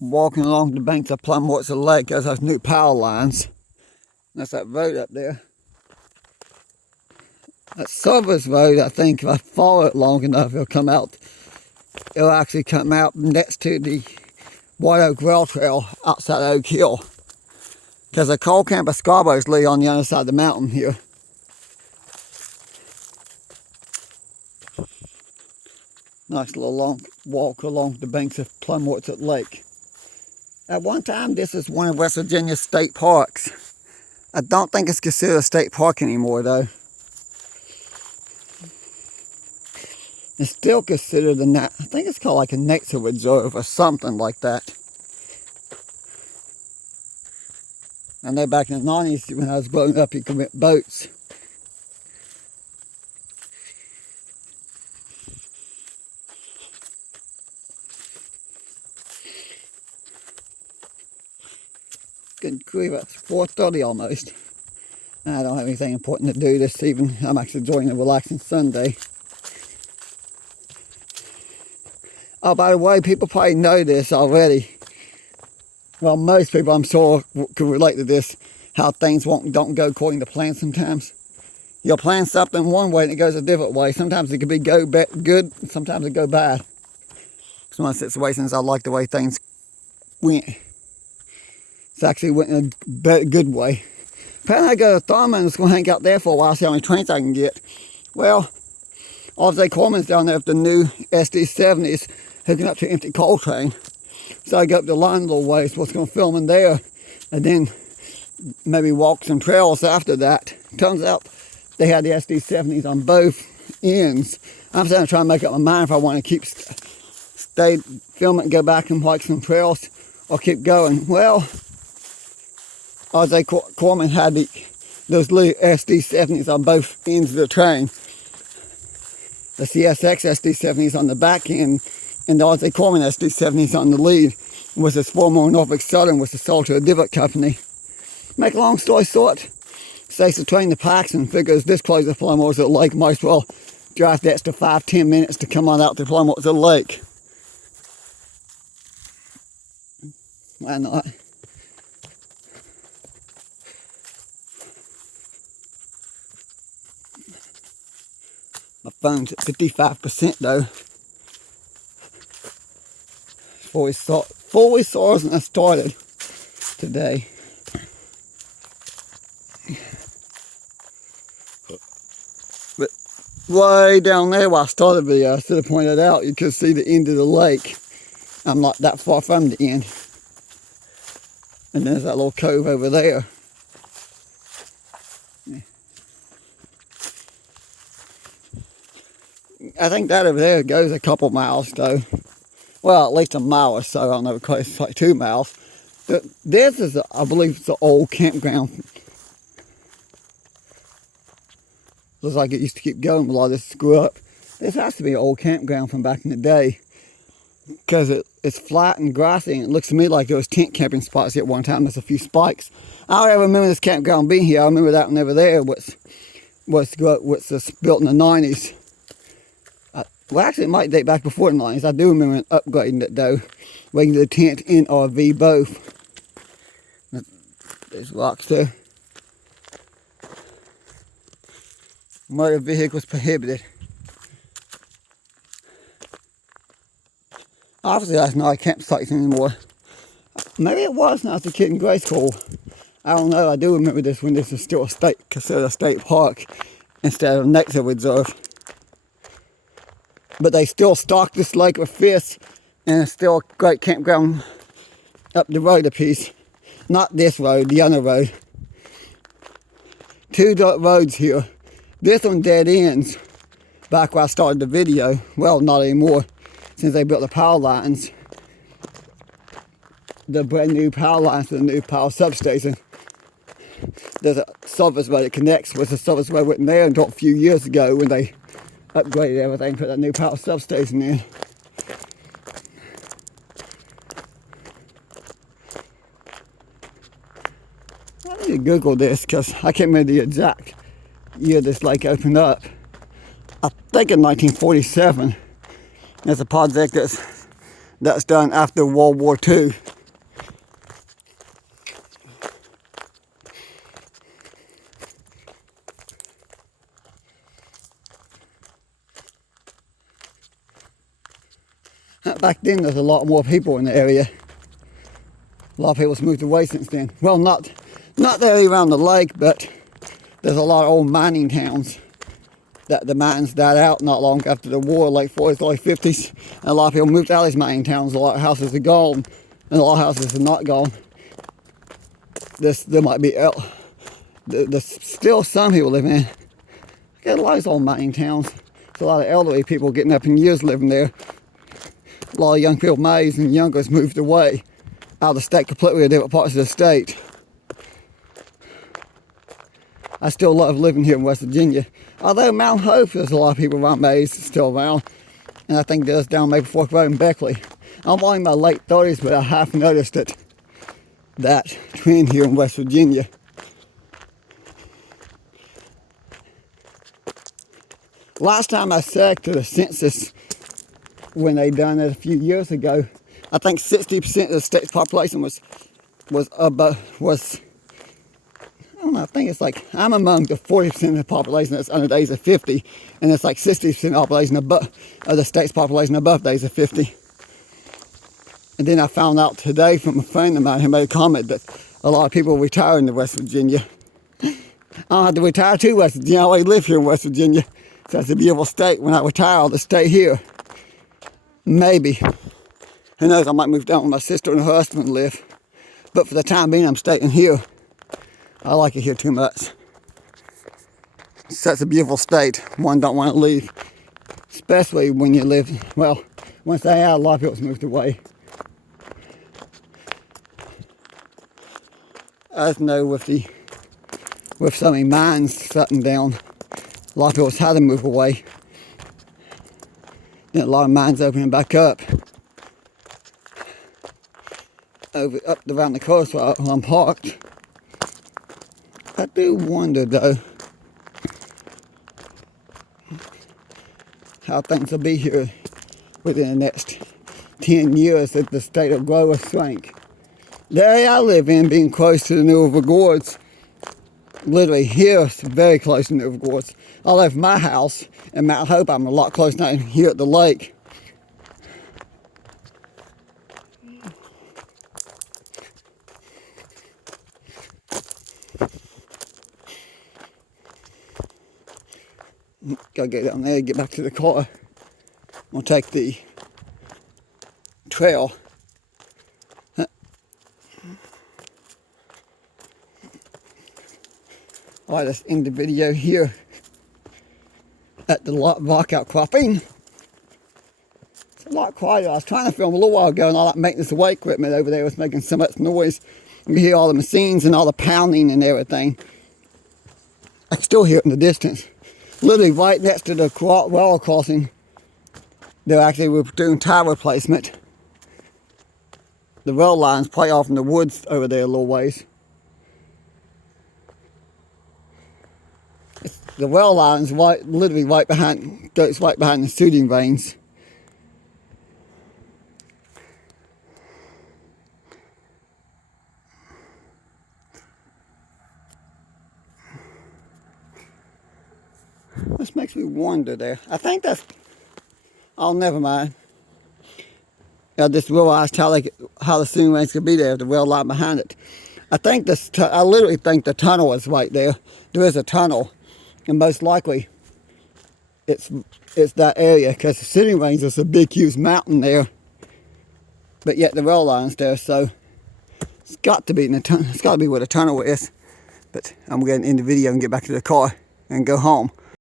walking along the banks of Plum Lake. There's those new power lines. That's that road up there. That Silver's Road, I think, if I follow it long enough, it'll actually come out next to the White Oak Rail Trail outside Oak Hill. Because the coal camp of Scarborough's lay on the other side of the mountain here. Nice little long walk along the banks of Plum Lake. At one time, this is one of West Virginia's state parks. I don't think it's considered a state park anymore, though. It's still considered I think it's called like a nature reserve or something like that. I know back in the 90s when I was growing up, you could rent boats. Good grief, it's 4:30 almost. I don't have anything important to do this evening. I'm actually enjoying a relaxing Sunday. Oh, by the way, people probably know this already. Well, most people, I'm sure, can relate to this, how things don't go according to plan sometimes. You'll plan something one way and it goes a different way. Sometimes it could go good, sometimes it go bad. It's one of the situations I like the way things went. It's actually went in a good way. Apparently I go to Thurman and it's going to hang out there for a while, see how many trains I can get. Well, R.J. Corman's down there with the new SD70s hooking up to an empty coal train. So I go up the line a little ways, what's going to film in there, and then maybe walk some trails after that. Turns out they had the SD70s on both ends. I'm starting to try and make up my mind if I want to stay film it and go back and walk some trails or keep going. Well, R.J. Corman had those little SD70s on both ends of the train. The CSX SD70s on the back end, and the R.J. Corman SD70s on the lead, was his former Norfolk Southern, was sold to a divot company. Make a long story short, saves the train to Paxton, figures this close to Plum Lake, might as well drive the extra 5-10 minutes to come on out to Plum Lake. Why not? My phone's at 55% though. Fully soars and I started today. But way down there where I started the video, I should have pointed out, you could see the end of the lake. I'm not that far from the end. And there's that little cove over there. I think that over there goes a couple miles though. Well, at least a mile or so. I don't know, it's like 2 miles. This is, I believe, it's an old campground. Looks like it used to keep going, but a lot of this screw up. This has to be an old campground from back in the day. Because it's flat and grassy, and it looks to me like there was tent camping spots here at one time. There's a few spikes. I don't ever remember this campground being here. I remember that one over there was built in the 90s. Well, actually, it might date back before the 90s. I do remember upgrading it, though. Making the tent and RV both. There's rocks there. Motor vehicles prohibited. Obviously, that's not a campsite anymore. Maybe it was when I was a kid in grade school. I don't know. I do remember this when this was still considered a state park instead of a nature reserve. But they still stock this lake with fish, and it's still a great campground up the road a piece. Not this road, the other road. 2 dirt roads here. This one dead ends back where I started the video. Well, not anymore, since they built the power lines. The brand new power lines for the new power substation. There's a service road that connects with the service road went there until a few years ago when they upgraded everything, put that new power substation in. I need to Google this because I can't remember the exact year this lake opened up. I think in 1947. There's a project that's that's done after World War II. Back then, there's a lot more people in the area. A lot of people's moved away since then. Well, not the area around the lake, but there's a lot of old mining towns that the mines died out not long after the war, late 40s, early 50s. And a lot of people moved out of these mining towns. A lot of houses are gone, and a lot of houses are not gone. There might be there's still some people living in. Got a lot of these old mining towns. There's a lot of elderly people getting up in years living there. A lot of young people, my age and younger, has moved away out of the state completely to different parts of the state. I still love living here in West Virginia. Although Mount Hope, there's a lot of people around my age still around. And I think there's down Maple Fork Road in Beckley. I'm only in my late 30s, but I have noticed that trend here in West Virginia. Last time I checked to the census, when they done it a few years ago, I think 60% of the state's population was I don't know, I think it's like, I'm among the 40% of the population that's under the age of 50, and it's like 60% of the population of the state's population above the age of 50. And then I found out today from a friend of mine who made a comment that a lot of people retire in West Virginia. I don't have to retire to West Virginia, I already live here in West Virginia. So it's a beautiful state. When I retire, I'll just stay here. Maybe. Who knows, I might move down with my sister and her husband and live. But for the time being, I'm staying here. I like it here too much. It's such a beautiful state. One don't want to leave. Especially when you live, well, once they out, a lot of people's moved away. I just know with so many mines shutting down, a lot of people's had to move away. And a lot of mines opening back up. Up around the coast where I'm parked. I do wonder though how things will be here within the next 10 years if the state will grow or shrink. The area I live in, being close to the New River Gorge, literally here, very close to New River Gorge. I left my house in Mount Hope. I'm a lot closer now here at the lake. Gotta get down there, get back to the car. We'll take the trail. I'll just end the video here at the rock outcropping. It's a lot quieter. I was trying to film a little while ago and all that maintenance away equipment over there was making so much noise. You can hear all the machines and all the pounding and everything. I can still hear it in the distance. Literally right next to the railroad crossing, they were doing tire replacement. The rail line's probably off in the woods over there a little ways. The rail line's literally right behind the shooting range. This makes me wonder there. I think that's, oh, never mind. I just realized how the shooting range could be there if the rail line behind it. I literally think the tunnel is right there. There is a tunnel. And most likely, it's that area, because the shooting range is a big, huge mountain there. But yet the rail line's there, so it's got to be it's got to be where the tunnel is. But I'm going to end the video and get back to the car and go home.